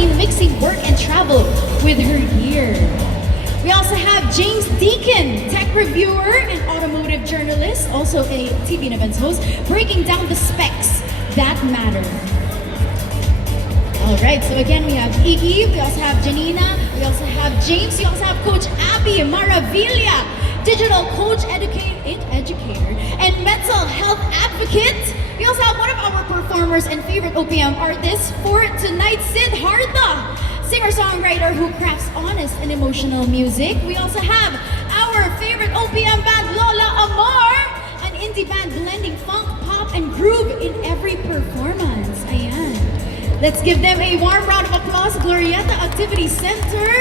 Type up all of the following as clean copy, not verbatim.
seen mixing work and travel with her gear. We also have James Deacon, tech reviewer and automotive journalist, also a TV and events host, breaking down the specs that matter. All right, so again, we have Iggy, we also have Janina, we also have James, we also have Coach Abby Maravilla, digital coach, educator, and mental health advocate. We also have one of our performers and favorite OPM artists for tonight, Siddhartha, singer-songwriter who crafts honest and emotional music. We also have our favorite OPM band, Lola Amor, an indie band blending funk, pop, and groove in every performance. Ayan. Let's give them a warm round of applause, Glorietta Activity Center.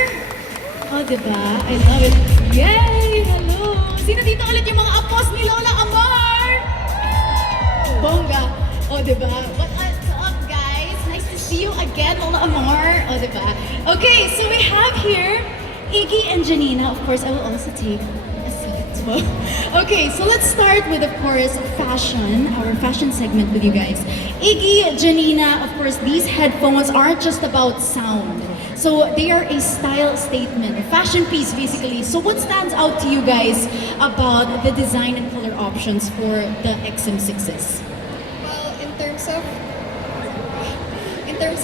Oh, diba? I love it. Yay! Hello! Sino dito ulit yung mga apos ni Lola Amor? Bongga. Oh, diba? What's up, guys? Nice to see you again, Lola Amor. Oh, diba? Okay, so we have here Iggy and Janina. Of course, I will also take a seat as well. Okay, so let's start with, of course, fashion, our fashion segment with you guys. Iggy, Janina, of course, these headphones aren't just about sound. So they are a style statement, a fashion piece basically. So what stands out to you guys about the design and color options for the XM6s? Well, in terms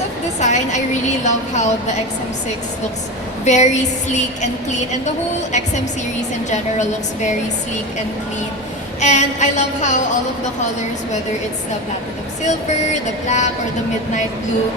of design, I really love how the XM6 looks very sleek and clean, and the whole XM series in general looks very sleek and clean. And I love how all of the colors, whether it's the platinum silver, the black, or the midnight blue,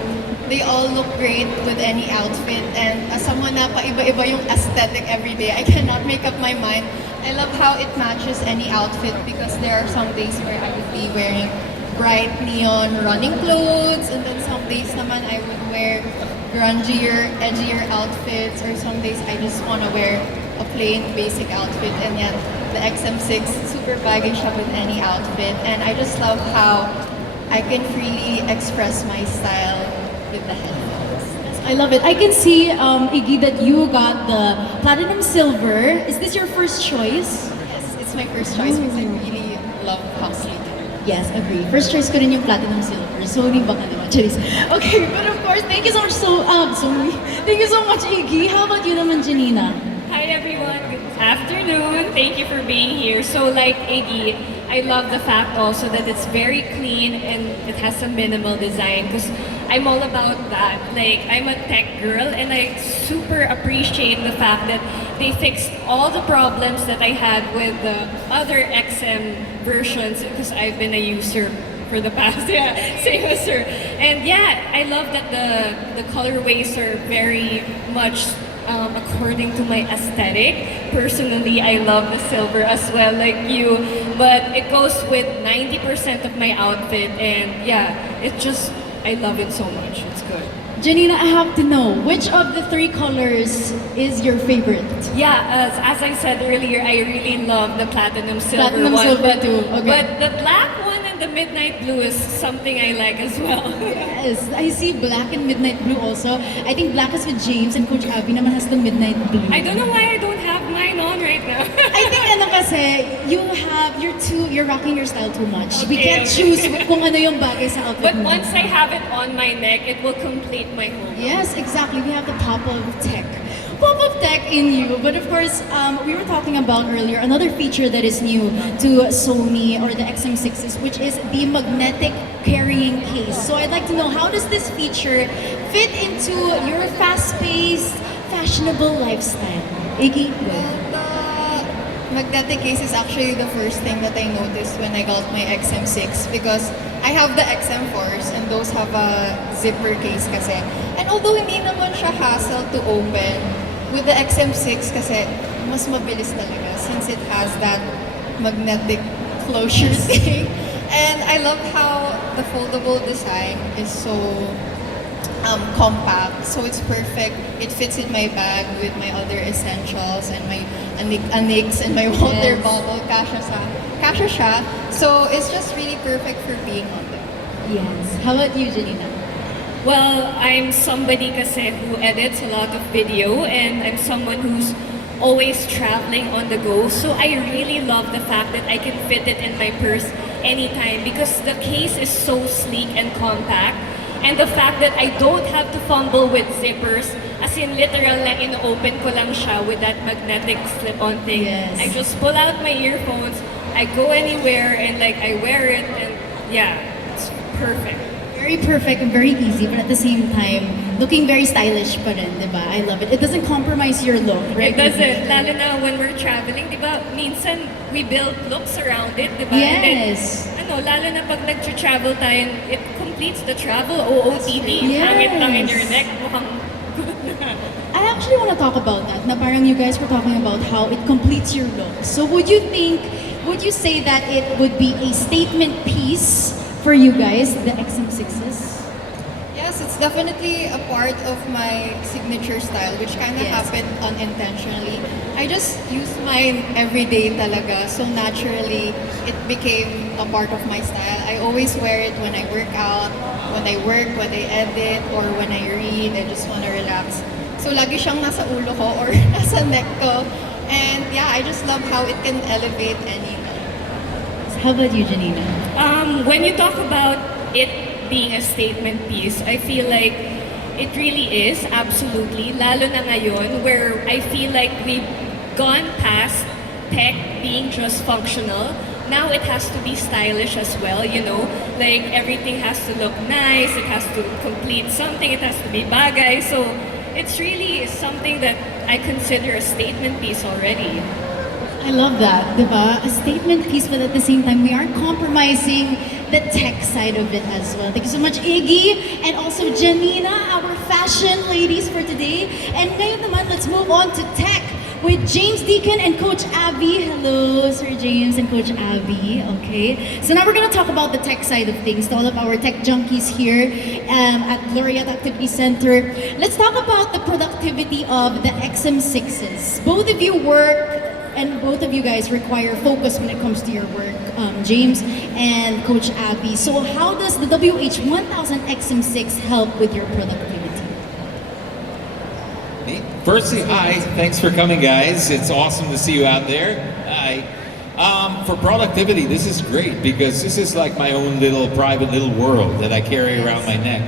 they all look great with any outfit. And as someone na paiba-iba yung aesthetic every day, I cannot make up my mind. I love how it matches any outfit because there are some days where I would be wearing bright neon running clothes, and then some days naman I would wear grungier, edgier outfits, or some days I just want to wear a plain basic outfit, and yet the XM6 super baggy siya with any outfit. And I just love how I can freely express my style with the headphones. I love it. I can see, Iggy, that you got the platinum silver. Is this your first choice? Yes, it's my first choice because I really love how sleek it is. Yes, agree. First choice ko rin yung platinum silver. Sony baka naman. Charis. Okay, but of course, thank you so much. Sorry. Thank you so much, Iggy. How about you naman, Janina? Hi everyone, good afternoon. Thank you for being here. So like Iggy, I love the fact also that it's very clean and it has a minimal design because I'm all about that. Like I'm a tech girl and I super appreciate the fact that they fixed all the problems that I had with the other XM versions because I've been a user for the past, yeah, same as her. And yeah, I love that the colorways are very much according to my aesthetic. Personally, I love the silver as well, like you. But it goes with 90% of my outfit, and yeah, I love it so much. It's good. Janina, I have to know, which of the three colors is your favorite? Yeah, as I said earlier, I really love the platinum silver Platinum one. silver too, okay. But the black one and the midnight blue is something I like as well. Yes, I see black and midnight blue also. I think black is with James and Coach Abby naman has the midnight blue. I don't know why I don't have mine on right now. I think ano kasi, you're rocking your style too much. We Okay, can't okay. choose kung ano yung bagay sa outfit But mo. once I have it on my neck, it will complete my whole look. Yes, exactly. We have the pop of tech. Pop of tech in you. But of course, we were talking about earlier another feature that is new to Sony or the XM6s, which is the magnetic carrying case. So I'd like to know, how does this feature fit into your fast-paced, fashionable lifestyle? Iggy? Well, the magnetic case is actually the first thing that I noticed when I got my XM6 because I have the XM4s and those have a zipper case kasi. And although hindi naman siya hassle to open, with the XM6 kasi mas mabilis talaga since it has that magnetic closure thing. And I love how the foldable design is so compact, so it's perfect. It fits in my bag with my other essentials and my anix and my water Yes. bottle. Kasha siya. So it's just really perfect for being on them. Yes. How about you, Janina? Well, I'm somebody kasi who edits a lot of video and I'm someone who's always traveling on the go. So I really love the fact that I can fit it in my purse anytime because the case is so sleek and compact. And the fact that I don't have to fumble with zippers, as in literal na in-open ko lang siya with that magnetic slip-on thing. Yes. I just pull out my earphones, I go anywhere and like I wear it and yeah, it's perfect. Very perfect and very easy, but at the same time, looking very stylish pa rin, di ba? I love it. It doesn't compromise your look, right? It doesn't, lalo na when we're traveling, di ba? Minsan, we build looks around it, di ba? Yes. And then, lalo na pag nag-travel tayo, it completes the travel, OOTD. Yes. Hangit lang in your neck, mukhang good na. I actually want to talk about that. Na parang you guys were talking about how it completes your look. So would you say that it would be a statement piece for you guys, the XM6s? Yes, it's definitely a part of my signature style, which kind of Yes. happened unintentionally. I just use mine every day talaga, so naturally it became a part of my style. I always wear it when I work out, when I work, when I edit, or when I read. I just want to relax. So lagi siyang nasa ulo ko or nasa neck ko. And yeah, I just love how it can elevate any look. How about you, Janina? When you talk about it being a statement piece, I feel like it really is, absolutely. Lalo na ngayon, where I feel like we've gone past tech being just functional. Now it has to be stylish as well, you know? Like, everything has to look nice, it has to complete something, it has to be bagay. So, it's really something that I consider a statement piece already. I love that, diba? A statement piece, but at the same time, we aren't compromising the tech side of it as well. Thank you so much, Iggy, and also Janina, our fashion ladies for today. And ngayon naman, let's move on to tech with James Deacon and Coach Abby. Hello, Sir James and Coach Abby. Okay, so now we're gonna talk about the tech side of things to all of our tech junkies here at Glorietta Activity Center. Let's talk about the productivity of the XM6s. Both of you work and both of you guys require focus when it comes to your work, James and Coach Abby. So how does the WH-1000XM6 help with your productivity? Firstly, hi. Thanks for coming, guys. It's awesome to see you out there. Hi. For productivity, this is great because this is like my own little private little world that I carry around my neck.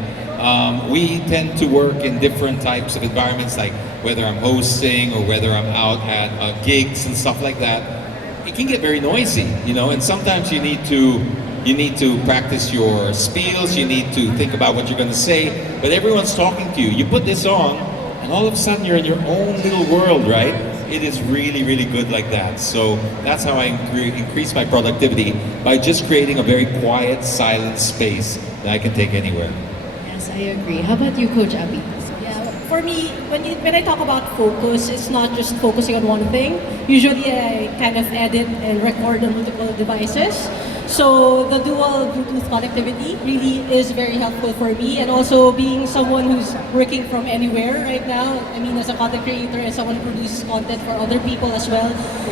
We tend to work in different types of environments, like whether I'm hosting or whether I'm out at gigs and stuff like that. It can get very noisy, you know, and sometimes you need to practice your spiels, you need to think about what you're going to say, but everyone's talking to you. You put this on, and all of a sudden you're in your own little world, right? It is really, really good like that. So that's how I increase my productivity, by just creating a very quiet, silent space that I can take anywhere. Yes, I agree. How about you, Coach Abby? Yeah, for me, when I talk about focus, it's not just focusing on one thing. Usually, I kind of edit and record on multiple devices. So the dual Bluetooth connectivity really is very helpful for me, and also being someone who's working from anywhere right now. I mean, as a content creator and someone who produces content for other people as well.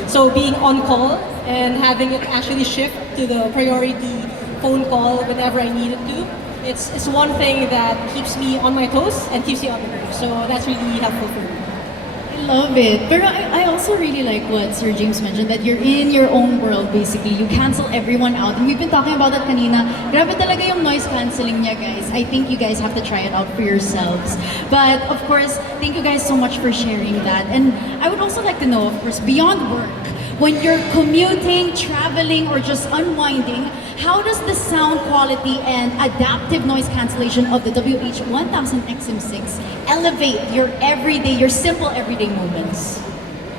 So being on call and having it actually shift to the priority phone call whenever I need it to. It's one thing that keeps me on my toes and keeps me on the move. So that's really helpful for me. I love it. But I also really like what Sir James mentioned, that you're in your own world basically. You cancel everyone out. And we've been talking about that kanina. Grabe talaga yung noise cancelling niya, guys. I think you guys have to try it out for yourselves. But of course, thank you guys so much for sharing that. And I would also like to know, of course, beyond work, when you're commuting, traveling, or just unwinding, how does the sound quality and adaptive noise cancellation of the WH-1000XM6 elevate your everyday, your simple everyday moments?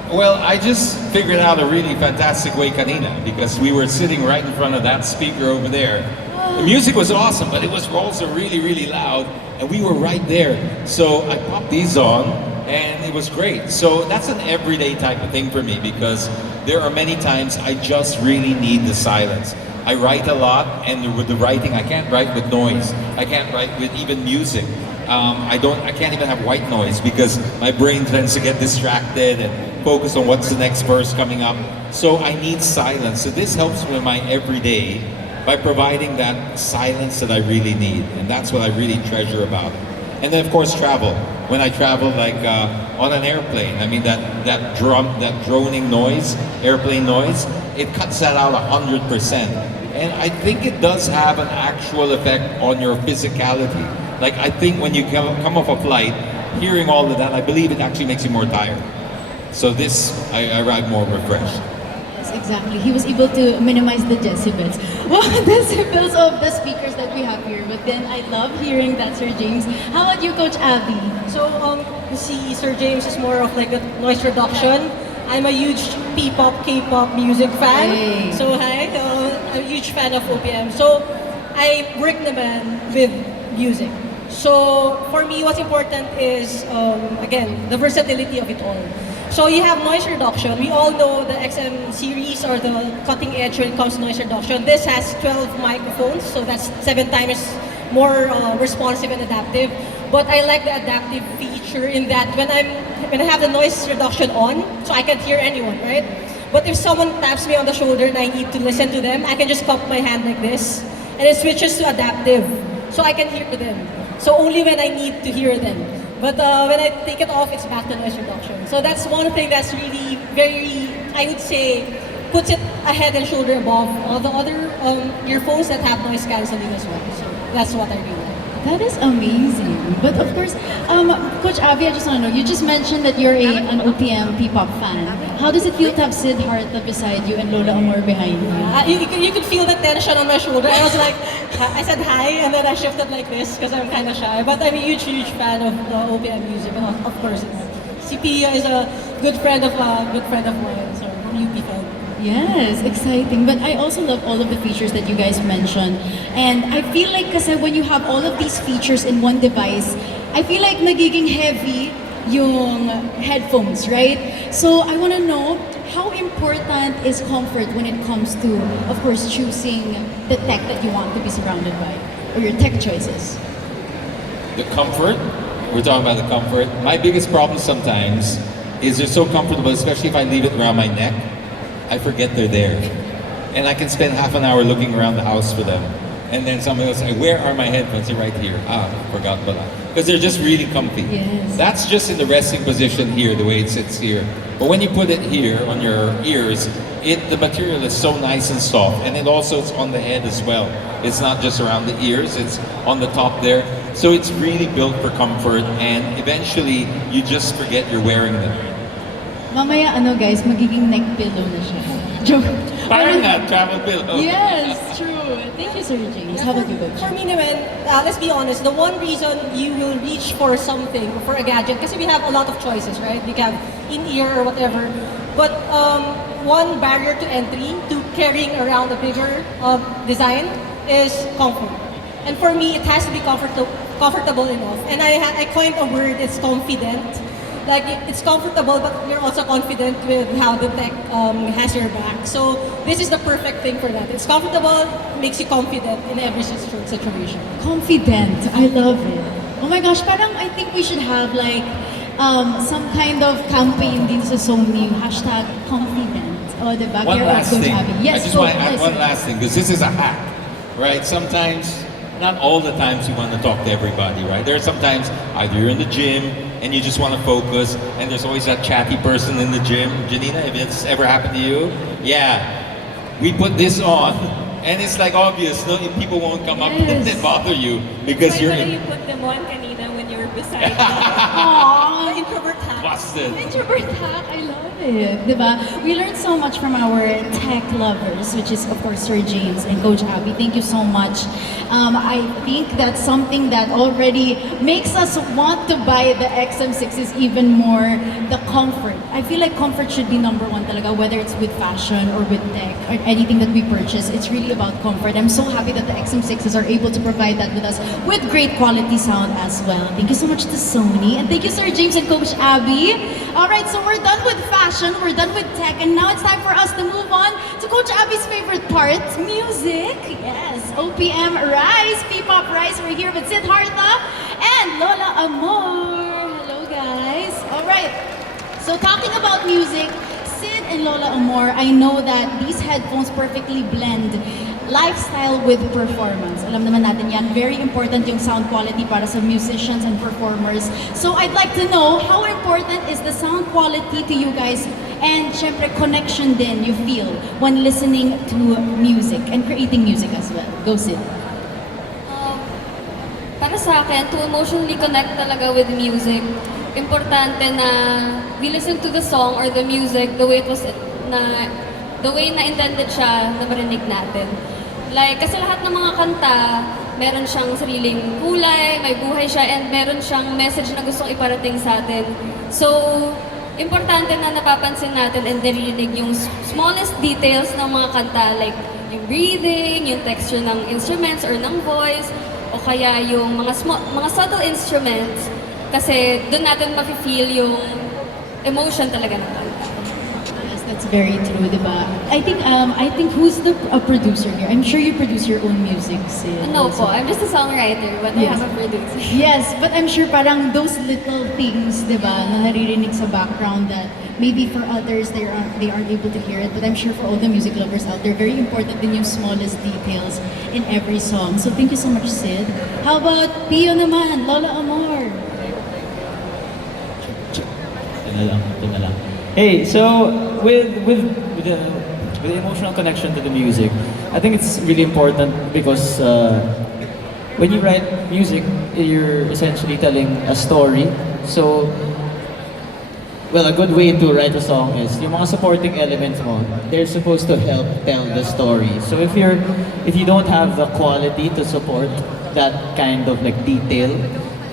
Well, I just figured out a really fantastic way kanina, because we were sitting right in front of that speaker over there. The music was awesome, but it was also really, really loud, and we were right there. So I popped these on, and it was great. So that's an everyday type of thing for me, because there are many times I just really need the silence. I write a lot, and with the writing, I can't write with noise. I can't write with even music. I can't even have white noise, because my brain tends to get distracted and focus on what's the next verse coming up. So I need silence. So this helps me in my everyday by providing that silence that I really need, and that's what I really treasure about it. And then of course travel. When I travel, like on an airplane, I mean that droning noise, airplane noise, it cuts that out 100%. And I think it does have an actual effect on your physicality. Like, I think when you come off a flight, hearing all of that, I believe it actually makes you more tired. So this, I arrive more refreshed. Yes, exactly. He was able to minimize the decibels. Well, decibels of the speakers that we have here. But then I love hearing that, Sir James. How about you, Coach Abby? So, you see, Sir James is more of like a noise reduction. I'm a huge P-pop, K-pop music fan. Hey. So, hi, I'm a huge fan of OPM. So, I work naman with music. So, for me, what's important is, again, the versatility of it all. So, you have noise reduction. We all know the XM series or the cutting edge when it comes to noise reduction. This has 12 microphones, so that's 7 times more responsive and adaptive. But I like the adaptive feature in that when I have the noise reduction on, so I can't hear anyone, right? But if someone taps me on the shoulder and I need to listen to them, I can just cup my hand like this, and it switches to adaptive, so I can hear them. So only when I need to hear them. But when I take it off, it's back to noise reduction. So that's one thing that's really very, I would say, puts it a head and shoulder above all the other earphones that have noise cancelling as well. So that's what I really like. That is amazing. But of course, Coach Abby, I just want to know, you just mentioned that you're an OPM P-pop fan. How does it feel to have Sid Harta beside you and Lola Amor behind you? You could feel the tension on my shoulder. I was like, I said hi, and then I shifted like this because I'm kind of shy. But I'm a huge, huge fan of the OPM music, and of course, CP is a good friend of mine, so I'm a UP fan. Yes, exciting. But I also love all of the features that you guys mentioned. And I feel like kasi when you have all of these features in one device, I feel like nagiging heavy yung headphones, right? So I want to know, how important is comfort when it comes to, of course, choosing the tech that you want to be surrounded by, or your tech choices? The comfort, we're talking about the comfort. My biggest problem sometimes is they're so comfortable, especially if I leave it around my neck, I forget they're there. And I can spend half an hour looking around the house for them. And then somebody will say, where are my headphones? They're right here. Forgot pala. Because they're just really comfy. Yes. That's just in the resting position here, the way it sits here. But when you put it here on your ears, the material is so nice and soft. And it also is on the head as well. It's not just around the ears, it's on the top there. So it's really built for comfort, and eventually you just forget you're wearing them. Mamaya guys, magiging neck pillow na siya. Joke. Parang nga, travel pillow. Yes, true. Thank you, Sir James. How about you, Coach? For me naman, let's be honest, the one reason you will reach for something, for a gadget, kasi we have a lot of choices, right? We have in-ear or whatever. But one barrier to entry to carrying around a bigger design is comfort. And for me, it has to be comfortable enough. And I coined a word, it's confident. Like, it's comfortable, but you're also confident with how the tech has your back. So this is the perfect thing for that. It's comfortable, makes you confident in every situation. Confident. I love it. Oh my gosh, parang I think we should have like some kind of campaign din sa Sony, hashtag confident. Oh, diba? One Care of last Coach thing. Abby. Yes, I just go, want to add yes. one last thing, because this is a hack, right? Sometimes, not all the times you want to talk to everybody, right? There are sometimes either you're in the gym and you just want to focus, and there's always that chatty person in the gym. Janina, if it's ever happened to you, yeah, we put this on, and it's like obvious, no, people won't come up and bother you because Why you're pala in. you put them on kanina when you were beside me? Aww, Introvert hack. Busted. introvert hack. I love it. Diba? We learned so much from our tech lovers, which is, of course, Sir James and Coach Abby. Thank you so much. I think that's something that already makes us want to buy the XM6 is even more the comfort. I feel like comfort should be number one talaga, whether it's with fashion or with tech or anything that we purchase. It's really about comfort. I'm so happy that the XM6s are able to provide that with us with great quality sound as well. Thank you so much to Sony, and thank you, Sir James and Coach Abby. All right, so we're done with fashion, we're done with tech, and now it's time for us to move on to Coach Abby's favorite part, music. Yes, OPM Rise, P-pop Rise. We're here with Sid Harta and Lola Amor. Hello, guys. All right, so talking about music, Sid and Lola Amor, I know that these headphones perfectly blend lifestyle with performance. Alam naman natin yan, very important yung sound quality para sa musicians and performers. So I'd like to know, how important is the sound quality to you guys, and syempre connection din you feel when listening to music and creating music as well? Go, Sid. Para sa akin, to emotionally connect talaga with music, importante na we listen to the song or the music the way it was the way na intended siya na marinig natin. Like, kasi lahat ng mga kanta, meron siyang sariling kulay, may buhay siya, and meron siyang message na gustong iparating sa atin. So, importante na napapansin natin and narinig yung smallest details ng mga kanta, like yung breathing, yung texture ng instruments or ng voice, o kaya yung mga subtle instruments, kasi doon natin mafe-feel yung emotion talaga ng kanta. Yes, that's very true, diba? I think who's the producer here? I'm sure you produce your own music, Sid. No po, I'm just a songwriter, but I have a producer. Yes, but I'm sure parang those little things, diba, na naririnig sa background that maybe for others they aren't able to hear it, but I'm sure for all the music lovers out there, very important din yung smallest details in every song. So thank you so much, Sid. How about Pio naman, Lola Amor? Ito na lang. Hey, so with the emotional connection to the music, I think it's really important because when you write music, you're essentially telling a story. So, well, a good way to write a song is yung mga supporting elements mo, they're supposed to help tell the story. So if you don't have the quality to support that kind of like detail,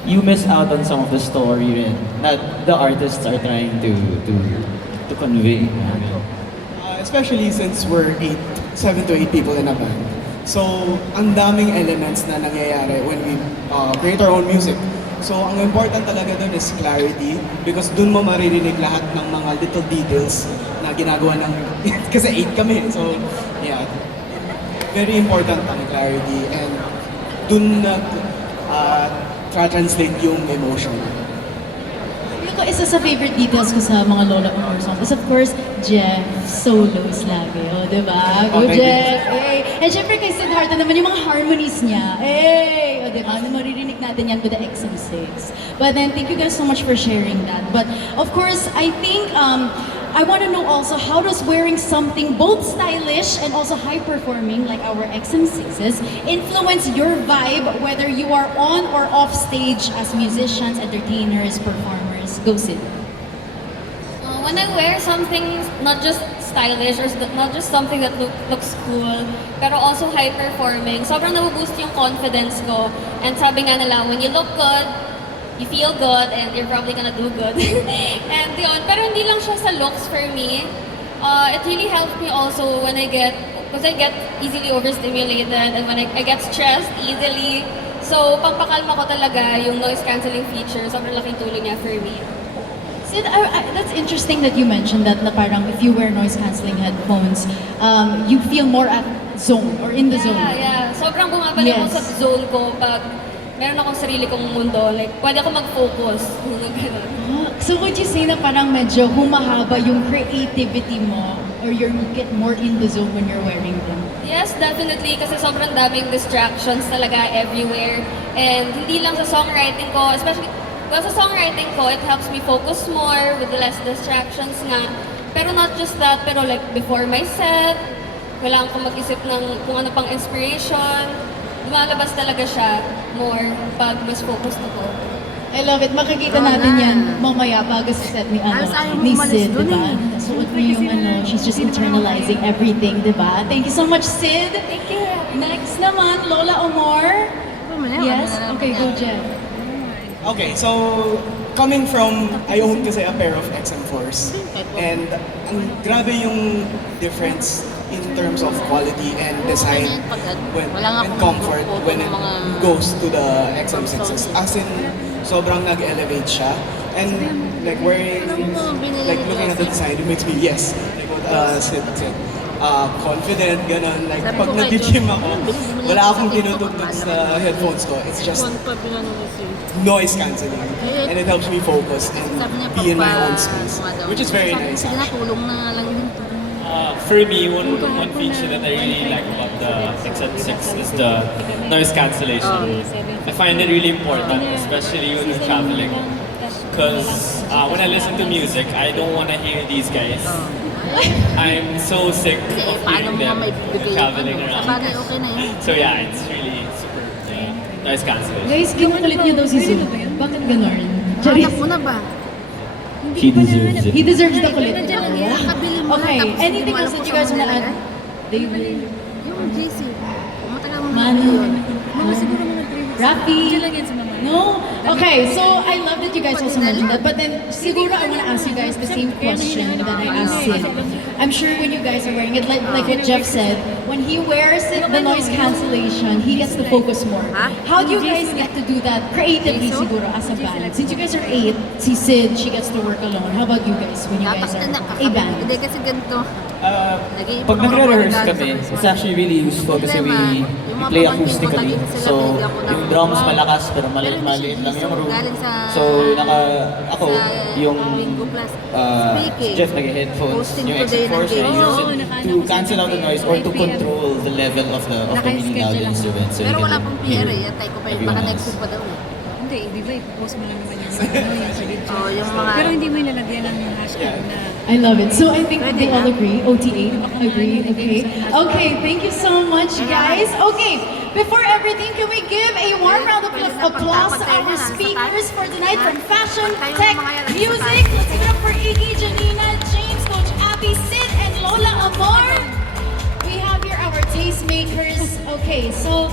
you miss out on some of the story that the artists are trying to convey. Especially since we're 7 to 8 people in a band. So, ang daming elements na nangyayari when we create our own music. So, ang important talaga dun is clarity because dun mo maririnig lahat ng mga little details na ginagawa ng... kasi 8 kami. So, yeah. Very important ang clarity and dun translate yung emotion. Ko isa sa favorite details ko sa mga Lola Amor songs is of course Jeff solos lagi, diba? Go Okay. Jeff! Hey. And syempre kay Sid Harta naman yung mga harmonies niya. Hey! Diba? Na maririnig natin yan with the XM6. But then thank you guys so much for sharing that. But of course, I think I want to know also how does wearing something both stylish and also high performing like our XM6s influence your vibe whether you are on or off stage as musicians, entertainers, performers? Go Sid. When I wear something not just stylish or not just something that looks cool, pero also high performing, sobrang nabuboost yung confidence ko. And sabi nga nila, when you look good, you feel good and you're probably gonna do good. And yun, pero hindi lang siya sa looks for me. It really helps me also when I get easily overstimulated and when I get stressed easily. So, pampakalma ko talaga yung noise cancelling feature. Sobrang laking tulong niya for me. Sid, that's interesting that you mentioned that na parang if you wear noise cancelling headphones, you feel more at zone or in the zone. Yeah. Sobrang bumabalik Yes. ako sa zone ko pag meron akong sarili kong mundo. Like, pwede ako mag-focus. Ganun. So would you say na parang medyo humahaba yung creativity mo or you get more in the zone when you're wearing them? Yes, definitely. Kasi sobrang daming distractions talaga everywhere. And hindi lang sa songwriting ko, especially sa songwriting ko, it helps me focus more with less distractions nga. Pero not just that, pero like before my set, kailangan ko mag-isip ng kung ano pang inspiration. Lumalabas talaga siya more pag mas focused ako. I love it. Makikita natin yan mamaya bago sa set ni Sid, diba? Nasuot mo yung she's just internalizing everything, diba? Thank you so much, Sid. Thank you. Next naman, Lola Amor. Yes? Okay, go Jeff. Okay, so coming from, I own kasi a pair of XM4s and grabe yung difference in terms of quality and design and comfort when it goes to the XM6s. As in, sobrang nag-elevate siya and like wearing, like looking at the design, it makes me, yes, like what Sid said. Confident, ganun. Like, pag nag-gym ako, wala akong tinutugtog sa headphones ko. It's just noise cancelling. And it helps me focus and be in my own space. Which is very nice, actually. For me, one feature that I really like about the XM6 is the noise cancellation. I find it really important, especially when we're traveling. Because when I listen to music, I don't want to hear these guys. I'm so sick of hearing them traveling around. So yeah, it's really super noise cancellation. Guys, kinukulit niyo daw si Zoom. Bakit ganon? Hanap mo na ba? He deserves it. He deserves the kulit. Kakabili mo Okay, na, tapos anything hindi mo else alam that you kung guys saan wanna mo add? nilalagay. David, Yung JC. Matagal mo Manu, yun. Rafi. No? Okay, so I love that you guys also mentioned that. But then, siguro I want to ask you guys the same question that I asked Sid. I'm sure when you guys are wearing it, like what Jeff said, when he wears it, the noise cancellation, he gets to focus more. How do you guys get to do that creatively siguro as a band? Since you guys are 8, si Sid, she gets to work alone. How about you guys when you guys Dapat are na a band? Hindi kasi ganito. Pag nagre-rehearse kami, it's actually really useful kasi we play acoustically. So, yung drums malakas pero maliit lang yung room. So, ako, yung si Jeff nag-headphones, yung XM4s, I use it to cancel out the noise or to control the level of the really loud instrument. So Pero you wala can pong hear PR eh. Yatay ko pa yun. Baka everyone next else. week pa daw eh. Hindi, di ba i-post mo lang naman yung sa video. Oh, yung mga... Pero hindi mo ilalagyan ng hashtag na I love it. So I think they all agree. OTA agree. Okay. Okay. Thank you so much, guys. Okay. Before everything, can we give a warm round of applause to our speakers for tonight from fashion, tech, music? Let's give it up for Iggy, Janina, James, Coach Abby, Sid, and Lola Amor. We have here our tastemakers. Okay. So